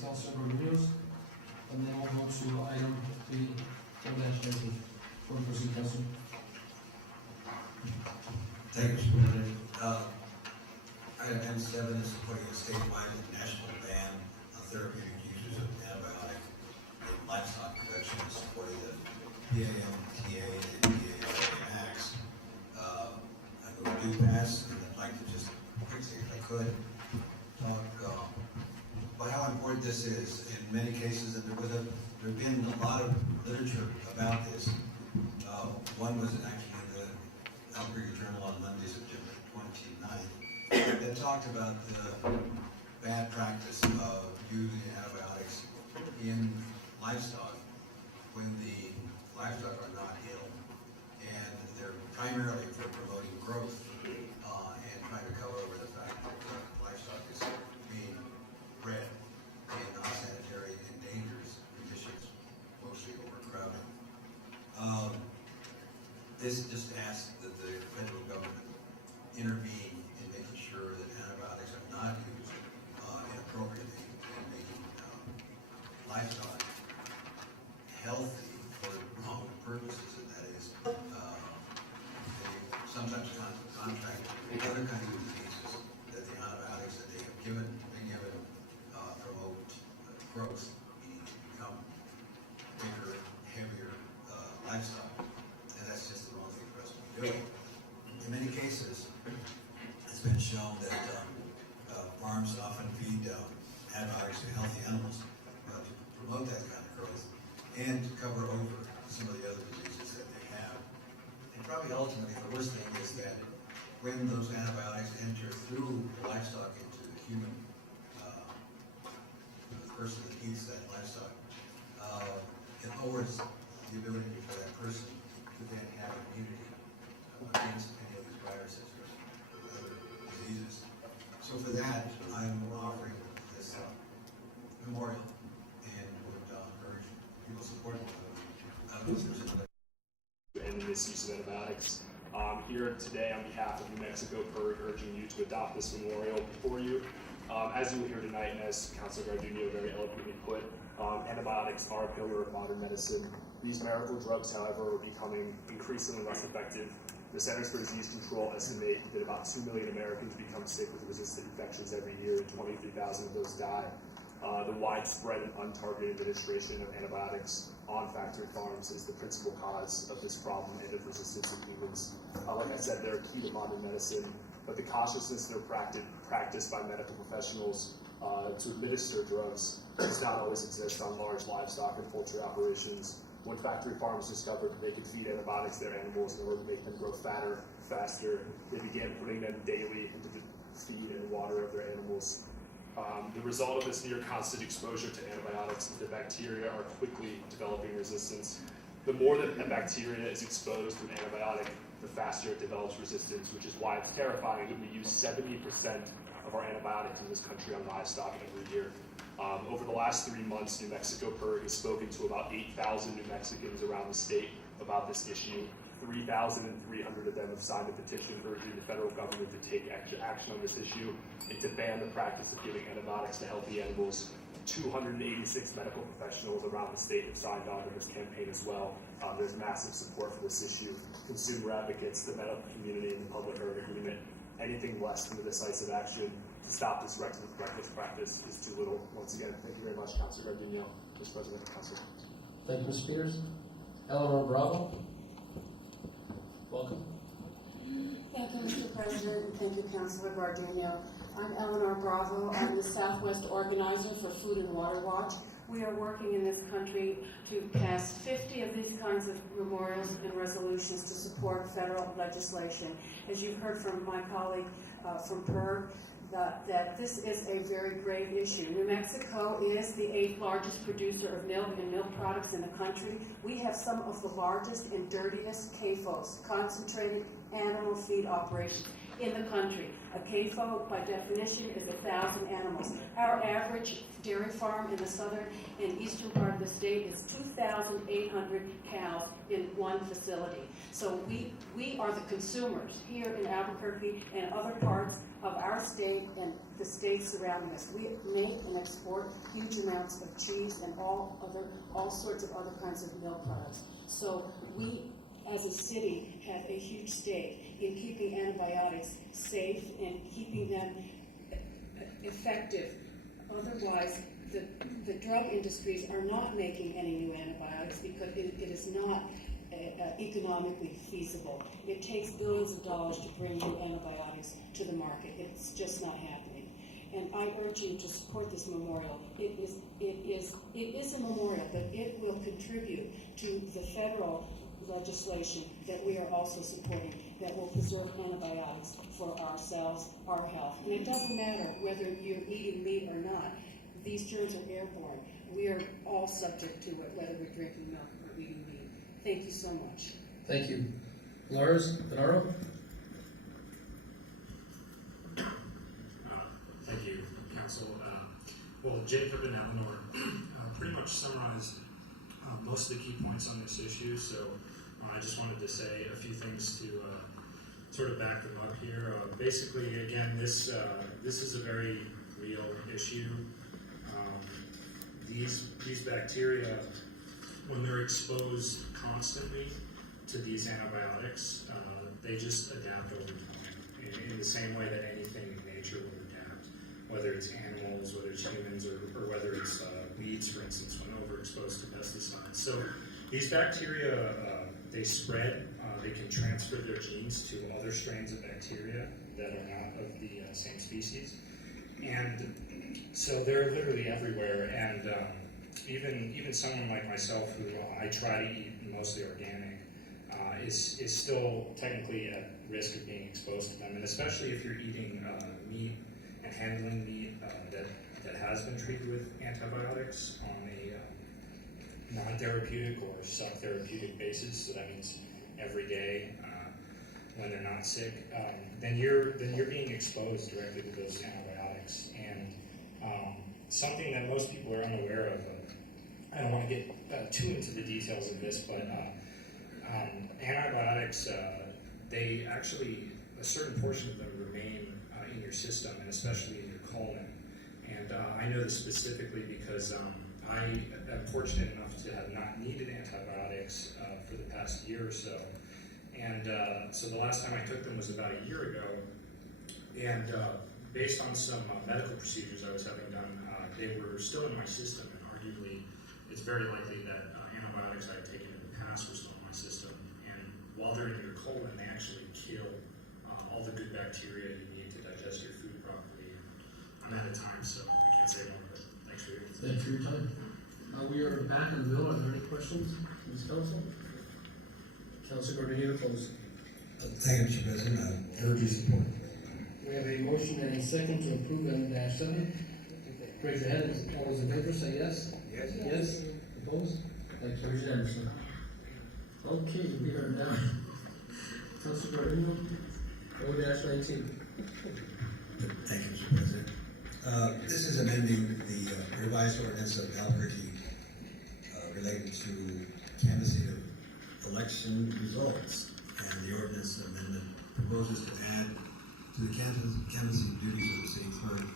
Councilor Gordillos. También vamos to item 3, for presentation. Thank you, Mr. President. Item M7 is supporting a statewide and national ban on therapeutic uses of antibiotics in livestock production and supporting the PAMTA and PAMA acts. I know we do pass, and I'd like to just quickly, if I could, talk about how important this is. In many cases, and there have been a lot of literature about this. One was actually in the Outbreak Journal on Monday, September 29th, that talked about the bad practice of using antibiotics in livestock when the livestock are not ill, and they're primarily for promoting growth and trying to cover over the fact that livestock is being bred in unsanitary and dangerous conditions, mostly overcrowding. This just asks that the federal government intervene in making sure that antibiotics are not used inappropriately in making livestock healthy for wrong purposes, and that is they sometimes contract with other kinds of diseases that the antibiotics that they have been given promote growth, meaning to become bigger, heavier livestock. That's just the wrong thing for us to be doing. In many cases, it's been shown that farms often feed antibiotics to healthy animals to promote that kind of growth and to cover over some of the other diseases that they have. And probably ultimately the worst thing is that when those antibiotics enter through the livestock into the human, the person that eats that livestock, it lowers the ability for that person to then have immunity against any of these viruses or other diseases. So for that, I'm offering this memorial and would urge people support and the misuse of antibiotics. Here today on behalf of New Mexico PERG, urging you to adopt this memorial before you. As you will hear tonight, and as Councilor Gardino very eloquently put, antibiotics are a pillar of modern medicine. These miracle drugs, however, are becoming increasingly less effective. The Centers for Disease Control estimate that about 2 million Americans become sick with resistant infections every year, and 23,000 of those die. The widespread and untargeted administration of antibiotics on factory farms is the principal cause of this problem and of resistance in humans. Like I said, they're key to modern medicine, but the cautiousness that are practiced by medical professionals to administer drugs does not always exist on large livestock and poultry operations. When factory farms discovered that they could feed antibiotics to their animals in order to make them grow fatter, faster, they began putting them daily into the feed and water of their animals. The result of this near constant exposure to antibiotics is that bacteria are quickly developing resistance. The more that a bacteria is exposed to an antibiotic, the faster it develops resistance, which is why it's terrifying that we use 70% of our antibiotics in this country on livestock every year. Over the last 3 months, New Mexico PERG has spoken to about 8,000 New Mexicans around the state about this issue. 3,300 of them have signed a petition urging the federal government to take action on this issue and to ban the practice of giving antibiotics to healthy animals. 286 medical professionals around the state have signed on to this campaign as well. There's massive support for this issue. Consumer advocates, the medical community, and the public are in agreement. Anything less than the decisive action to stop this reckless practice is too little. Once again, thank you very much, Councilor Gardino, Mr. President, Councilor. Thank you, Ms. Peters. Eleanor Bravo. Welcome. Thank you, Mr. President, and thank you, Councilor Gardino. I'm Eleanor Bravo. I'm the Southwest organizer for Food and Water Watch. We are working in this country to pass 50 of these kinds of memorials and resolutions to support federal legislation. As you've heard from my colleague from PERG, that this is a very grave issue. New Mexico is the 8th largest producer of milk and milk products in the country. We have some of the largest and dirtiest CAFOs, concentrated animal feed operations, in the country. A CAFO, by definition, is 1,000 animals. Our average dairy farm in the southern and eastern part of the state is 2,800 cows in one facility. So we are the consumers here in Albuquerque and other parts of our state and the states surrounding us. We make and export huge amounts of cheese and all sorts of other kinds of milk products. So we, as a city, have a huge stake in keeping antibiotics safe and keeping them effective. Otherwise, the drug industries are not making any new antibiotics because it is not economically feasible. It takes billions of dollars to bring new antibiotics to the market. It's just not happening. And I urge you to support this memorial. It is a memorial, but it will contribute to the federal legislation that we are also supporting that will preserve antibiotics for ourselves, our health. And it doesn't matter whether you're eating meat or not. These germs are airborne. We are all subject to it, whether we're drinking milk or eating meat. Thank you so much. Thank you. Lars Bernardo? Thank you, Council. Well, Jacob and Eleanor pretty much summarized most of the key points on this issue, so I just wanted to say a few things to sort of back them up here. Basically, again, this is a very real issue. These bacteria, when they're exposed constantly to these antibiotics, they just adapt over time in the same way that anything in nature will adapt, whether it's animals, whether it's humans, or whether it's weeds, for instance, when overexposed to pesticides. So these bacteria, they spread, they can transfer their genes to other strains of bacteria that are not of the same species. And so they're literally everywhere, and even someone like myself, who I try to eat mostly organic, is still technically at risk of being exposed to them, and especially if you're eating meat and handling meat that has been treated with antibiotics on a non-therapeutic or sub-therapeutic basis, so that means every day when they're not sick, then you're being exposed directly to those antibiotics. And something that most people are unaware of, I don't want to get too into the details of this, but antibiotics, they actually, a certain portion of them remain in your system, and especially in your colon. And I know this specifically because I am fortunate enough to have not needed antibiotics for the past year or so. And so the last time I took them was about a year ago. And based on some medical procedures I was having done, they were still in my system, and arguably it's very likely that antibiotics I had taken in the past were still in my system. And while they're in your colon, they actually kill all the good bacteria you need to digest your food properly. I'm out of time, so I can't say more, but thanks for your time. Thanks for your time. We are back in the bill. Are there any questions from this council? Councilor Gordillo, close. Thank you, Mr. President. I urge your support. We have a motion and a second to approve N-7. Raise your hand. All those in favor say yes. Yes. Yes. Opposed? Thanks, Mr. Anderson. Okay, we are down. Councilor Gordillo, O-19. Thank you, Mr. President. This is amending the revised ordinance of Albuquerque related to canvassing of election results. And the ordinance amendment proposes to add to the canvassing duties of the city clerk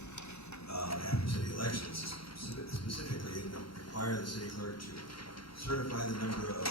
after city elections. Specifically, it would require the city clerk to certify the number of